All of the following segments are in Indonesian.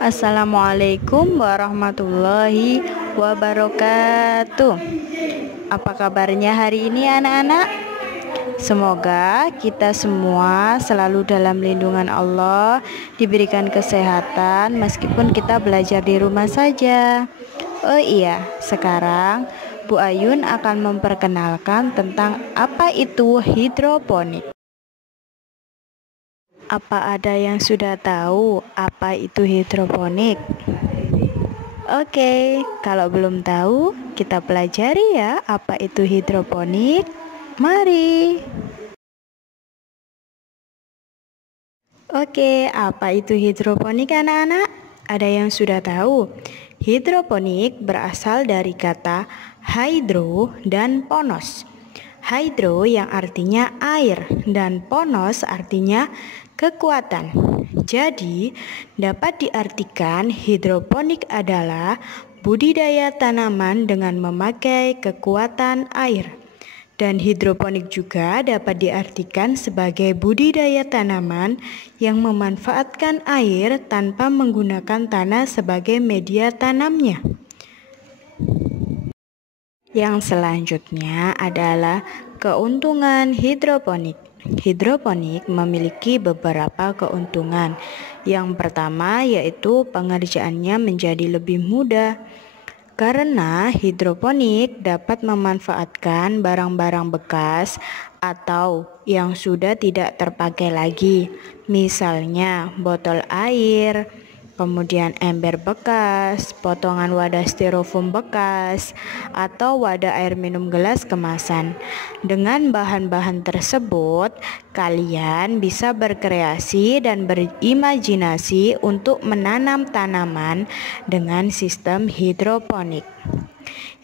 Assalamualaikum warahmatullahi wabarakatuh. Apa kabarnya hari ini anak-anak? Semoga kita semua selalu dalam lindungan Allah, diberikan kesehatan meskipun kita belajar di rumah saja. Oh iya, sekarang Bu Ayun akan memperkenalkan tentang apa itu hidroponik. Apa ada yang sudah tahu apa itu hidroponik? Oke, kalau belum tahu, kita pelajari ya apa itu hidroponik. Mari. Oke, apa itu hidroponik anak-anak? Ada yang sudah tahu? Hidroponik berasal dari kata hydro dan ponos. Hydro yang artinya air dan ponos artinya kekuatan. Jadi, dapat diartikan hidroponik adalah budidaya tanaman dengan memakai kekuatan air. Dan hidroponik juga dapat diartikan sebagai budidaya tanaman yang memanfaatkan air tanpa menggunakan tanah sebagai media tanamnya. Yang selanjutnya adalah keuntungan hidroponik. Hidroponik memiliki beberapa keuntungan. Yang pertama yaitu pengerjaannya menjadi lebih mudah. Karena hidroponik dapat memanfaatkan barang-barang bekas atau yang sudah tidak terpakai lagi. Misalnya botol air, kemudian ember bekas, potongan wadah styrofoam bekas, atau wadah air minum gelas kemasan. Dengan bahan-bahan tersebut, kalian bisa berkreasi dan berimajinasi untuk menanam tanaman dengan sistem hidroponik.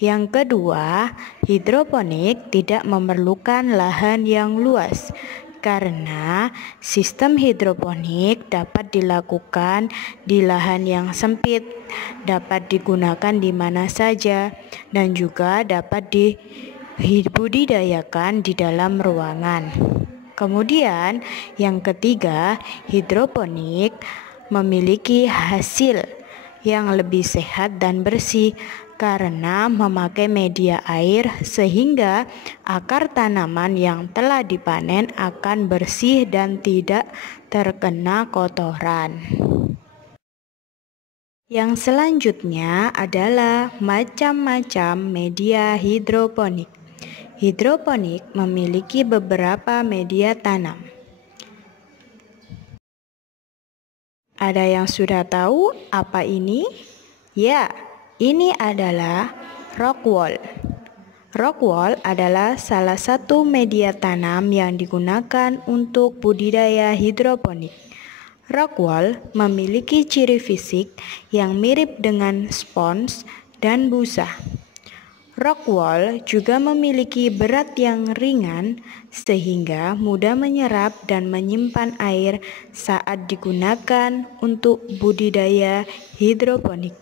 Yang kedua, hidroponik tidak memerlukan lahan yang luas. Karena sistem hidroponik dapat dilakukan di lahan yang sempit, dapat digunakan di mana saja, dan juga dapat dibudidayakan di dalam ruangan. Kemudian yang ketiga, hidroponik memiliki hasil yang lebih sehat dan bersih karena memakai media air sehingga akar tanaman yang telah dipanen akan bersih dan tidak terkena kotoran. Yang selanjutnya adalah macam-macam media hidroponik. Hidroponik memiliki beberapa media tanam. Ada yang sudah tahu apa ini? Ya, ini adalah rock wool. Rock wool adalah salah satu media tanam yang digunakan untuk budidaya hidroponik. Rock wool memiliki ciri fisik yang mirip dengan spons dan busa. Rock wool juga memiliki berat yang ringan sehingga mudah menyerap dan menyimpan air saat digunakan untuk budidaya hidroponik.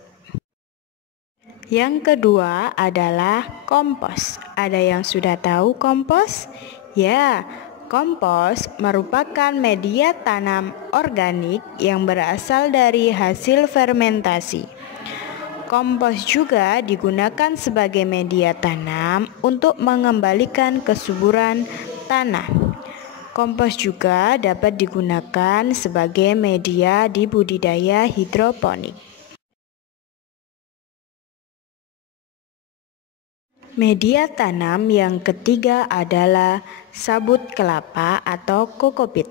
Yang kedua adalah kompos. Ada yang sudah tahu kompos? Ya, kompos merupakan media tanam organik yang berasal dari hasil fermentasi. Kompos juga digunakan sebagai media tanam untuk mengembalikan kesuburan tanah. Kompos juga dapat digunakan sebagai media di budidaya hidroponik. Media tanam yang ketiga adalah sabut kelapa atau kokopit.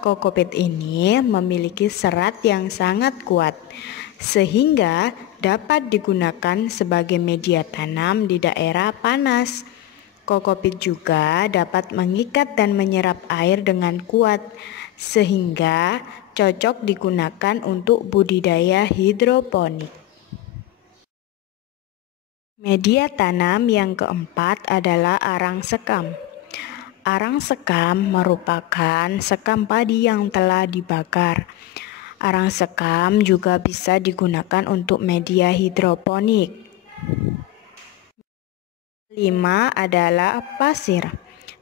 Kokopit ini memiliki serat yang sangat kuat sehingga dapat digunakan sebagai media tanam di daerah panas. Kokopit juga dapat mengikat dan menyerap air dengan kuat sehingga cocok digunakan untuk budidaya hidroponik. Media tanam yang keempat adalah arang sekam. Arang sekam merupakan sekam padi yang telah dibakar. Arang sekam juga bisa digunakan untuk media hidroponik. 5 adalah pasir.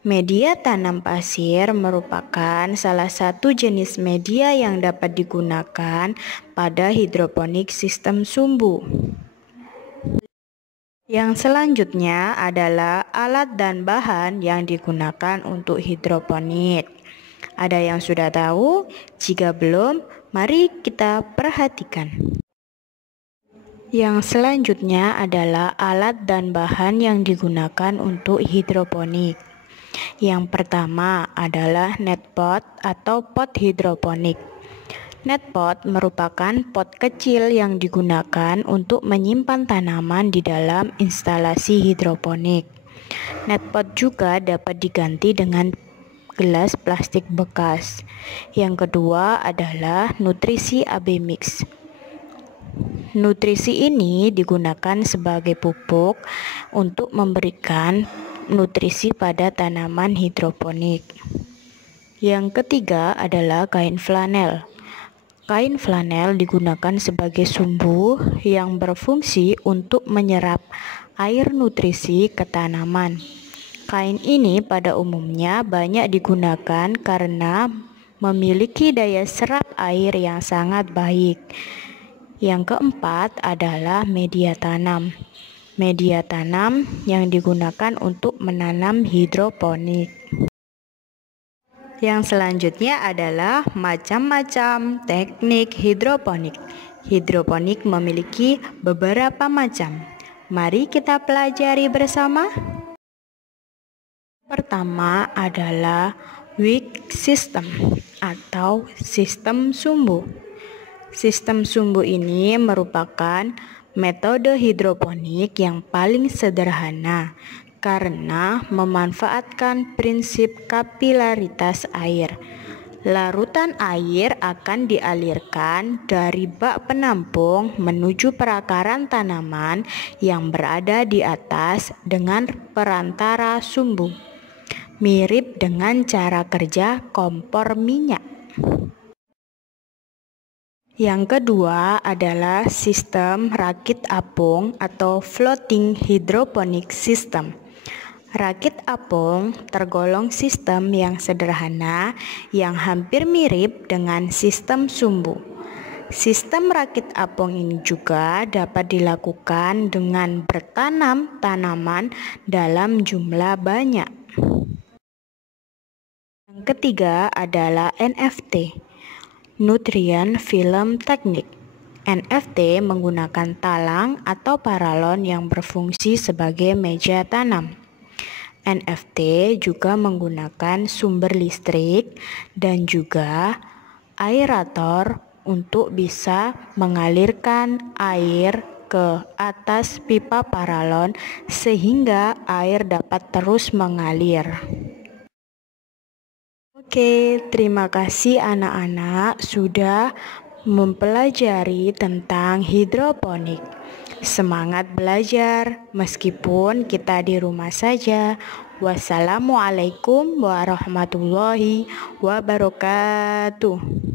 Media tanam pasir merupakan salah satu jenis media yang dapat digunakan pada hidroponik sistem sumbu. Yang selanjutnya adalah alat dan bahan yang digunakan untuk hidroponik. Ada yang sudah tahu? Jika belum, mari kita perhatikan. Yang selanjutnya adalah alat dan bahan yang digunakan untuk hidroponik. Yang pertama adalah netpot atau pot hidroponik. Netpot merupakan pot kecil yang digunakan untuk menyimpan tanaman di dalam instalasi hidroponik. Netpot juga dapat diganti dengan gelas plastik bekas. Yang kedua adalah nutrisi AB mix. Nutrisi ini digunakan sebagai pupuk untuk memberikan nutrisi pada tanaman hidroponik. Yang ketiga adalah kain flanel. Kain flanel digunakan sebagai sumbu yang berfungsi untuk menyerap air nutrisi ke tanaman. Kain ini pada umumnya banyak digunakan karena memiliki daya serap air yang sangat baik. Yang keempat adalah media tanam. Media tanam yang digunakan untuk menanam hidroponik. Yang selanjutnya adalah macam-macam teknik hidroponik. Hidroponik memiliki beberapa macam. Mari kita pelajari bersama. Pertama adalah wick system atau sistem sumbu. Sistem sumbu ini merupakan metode hidroponik yang paling sederhana karena memanfaatkan prinsip kapilaritas air. Larutan air akan dialirkan dari bak penampung menuju perakaran tanaman yang berada di atas dengan perantara sumbu. Mirip dengan cara kerja kompor minyak. Yang kedua adalah sistem rakit apung atau floating hydroponic system. Rakit apung tergolong sistem yang sederhana yang hampir mirip dengan sistem sumbu. Sistem rakit apung ini juga dapat dilakukan dengan bertanam tanaman dalam jumlah banyak. Yang ketiga adalah NFT. Nutrient Film Technique. NFT menggunakan talang atau paralon yang berfungsi sebagai meja tanam. NFT juga menggunakan sumber listrik dan juga aerator untuk bisa mengalirkan air ke atas pipa paralon sehingga air dapat terus mengalir. Oke, terima kasih anak-anak sudah mempelajari tentang hidroponik. Semangat belajar meskipun kita di rumah saja. Wassalamualaikum warahmatullahi wabarakatuh.